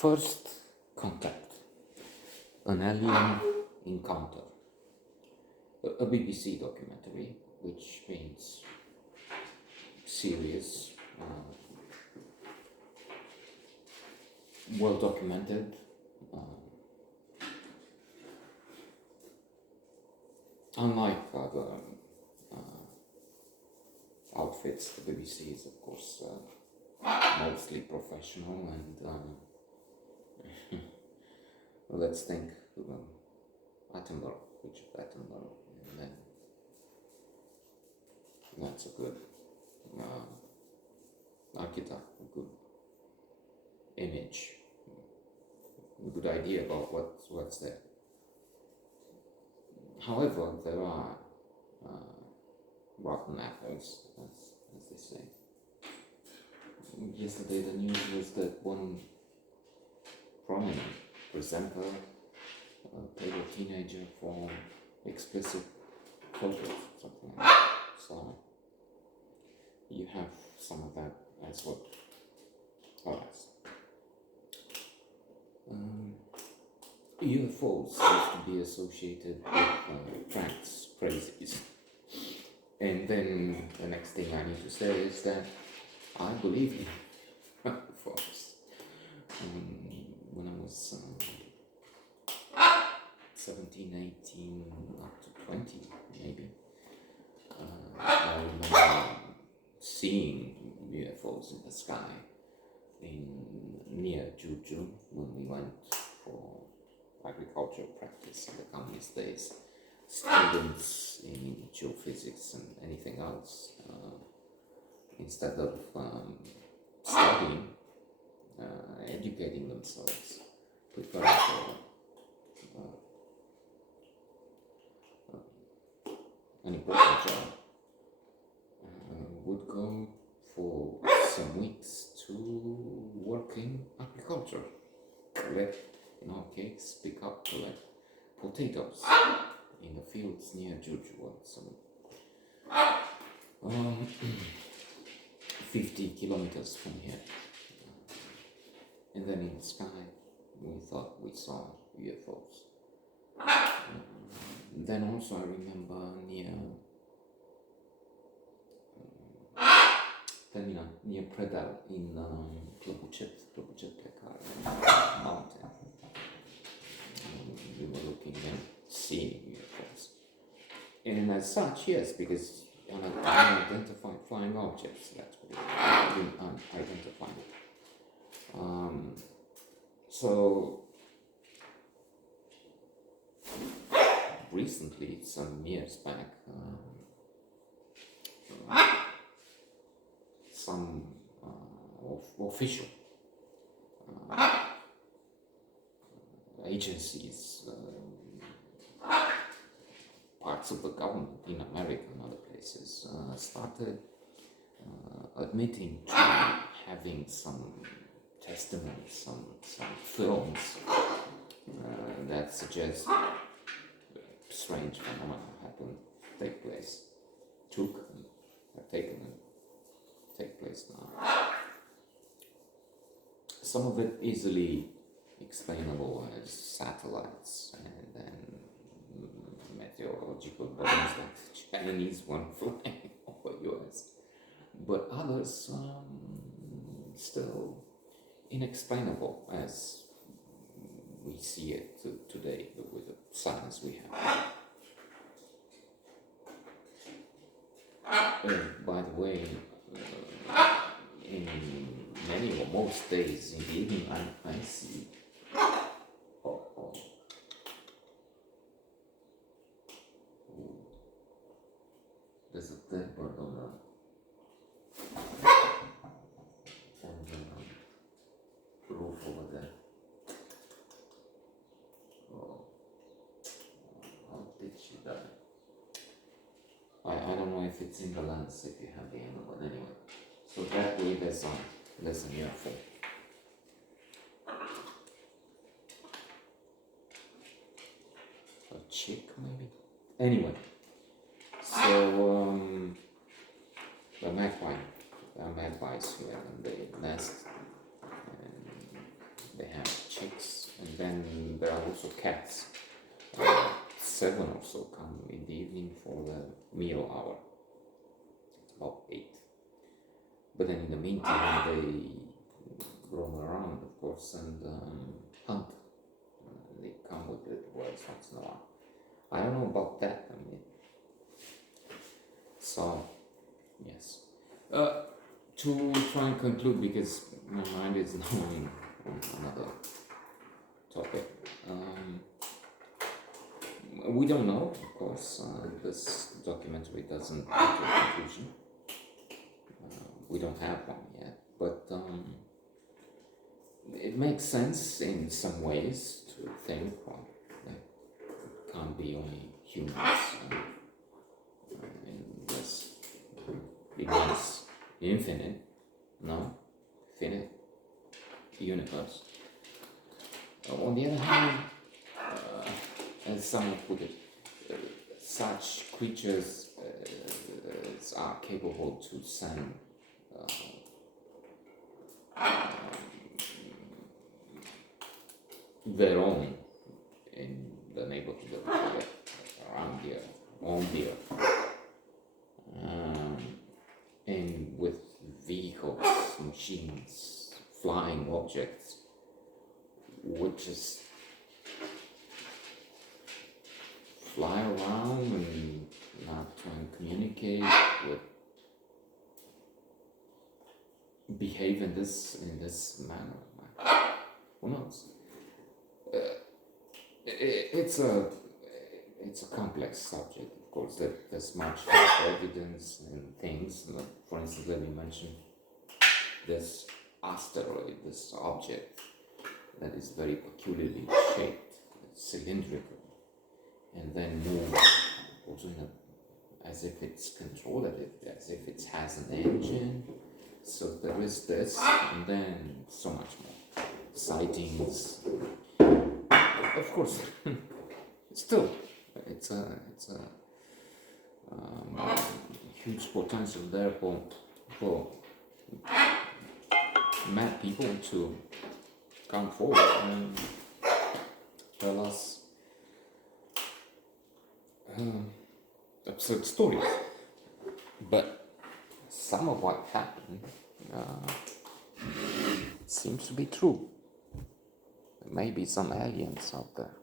First Contact, an alien encounter, a BBC documentary, which means serious, well documented, unlike other outfits. The BBC is, of course, mostly professional, and let's think Attenborough, Richard Attenborough, and then that's a good archetype, a good image, a good idea about what's there. However, there are rotten apples, as they say. Yesterday the news was that one prominent presenter paid a teenager for explicit photos, something like that. So you have some of that as well. Alright. UFOs used to be associated with trance crazies. And then the next thing I need to say is that I believed in UFOs. When I was 17, 18, up to 20 maybe, I remember seeing UFOs in the sky near Juju when we went for agricultural practice in the communist days. Students in geophysics and anything else, instead of studying, educating themselves, preparing for an important job, would go for some weeks to work in agriculture, collect, pick up, collect potatoes in the fields near Juju, some 50 kilometers from here. And then in the sky, we thought we saw UFOs. Then also I remember near Predal in Klobuchet mountain. We were looking and seeing UFOs. And as such, yes, because unidentified flying objects, that's what it is, unidentified. So recently, some years back, some official agencies, parts of the government in America and other places started admitting to having some testimonies, some films that suggest strange phenomena take place now. Some of it easily explainable as satellites and then meteorological bodies like the Chinese one flying over US, but others still inexplainable as we see it today with the science we have. By the way, in many or most days in the evening, I see. There's a dead bird on the roof over there. Oh, how did she die? I don't know if it's in the lens, if you have the angle, but anyway. So that way there's an UFO. A chick maybe? Anyway. So the magpies here and they nest and they have chicks, and then there are also cats. 7 or so come in the evening for the meal hour, about 8. But then in the meantime, they roam around, of course, and hunt. They come with little birds once in a while. I don't know about that. I mean, so yes. To try and conclude, because my mind is now on another topic. We don't know, of course. This documentary doesn't come to a conclusion. We don't have one yet, but it makes sense in some ways to think, well, it can't be only humans in this immense, infinite universe. On the other hand, as some would put it, such creatures are capable to send their own in the neighborhood of the earth, around the earth, on the earth, and with vehicles, machines, flying objects, which just fly around and not try and communicate with, behave in this manner. Who knows? It's a complex subject, of course. There's much evidence and things. For instance, let me mention this asteroid, this object that is very peculiarly shaped, cylindrical, and then moves also as if it's controlled, as if it has an engine. So there is this, and then so much more. Sightings. Of course, still, it's a huge potential there for mad people to come forward and tell us absurd stories. But some of what happened seems to be true. There may be some aliens out there.